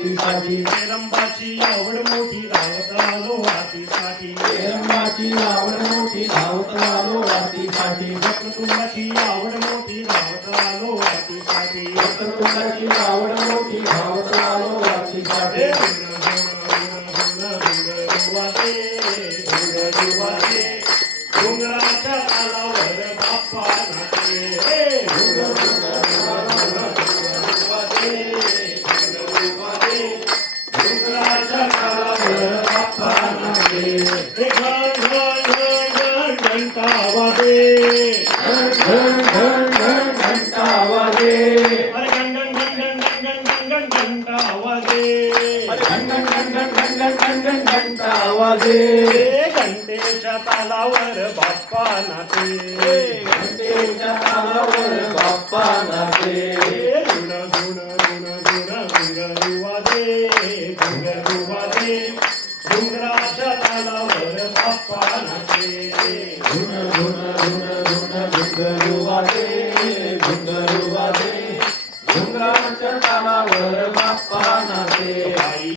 वातीसाठी रंबाची आवड मोठी धावत आलो वातीसाठी रंगाची आवड मोठी धावत आलो वातीसाठी वक्रतुंडाची आवड मोठी धावत आलो वातीसाठी वक्रतुंडाची आवड मोठी धावत आलो वातीसाठी डोंगराच्या तालावर बाप्पा नाचे डोंगराच्या तालावर बाप्पा नाचे घन घन घन घन घंटा वाजे घन घन घन घंटा वाजे अरे घन घन घन घन घन घन घन घंटा वाजे घन घन घन घन घन घन घन घंटा वाजे घंटेच्या तालावर बाप्पा नाचे घंटेच्या तालावर बाप्पा नाचे धुन धुन धुन धुन घुंगरू वाजे घुंगरू वाजे डोंगराच्या तालावर बाप्पा नाचे धुन धुन धुन धुन घुंगरू वाजे घुंगरू वाजे घुंगराच्या तालावर बाप्पा नाचे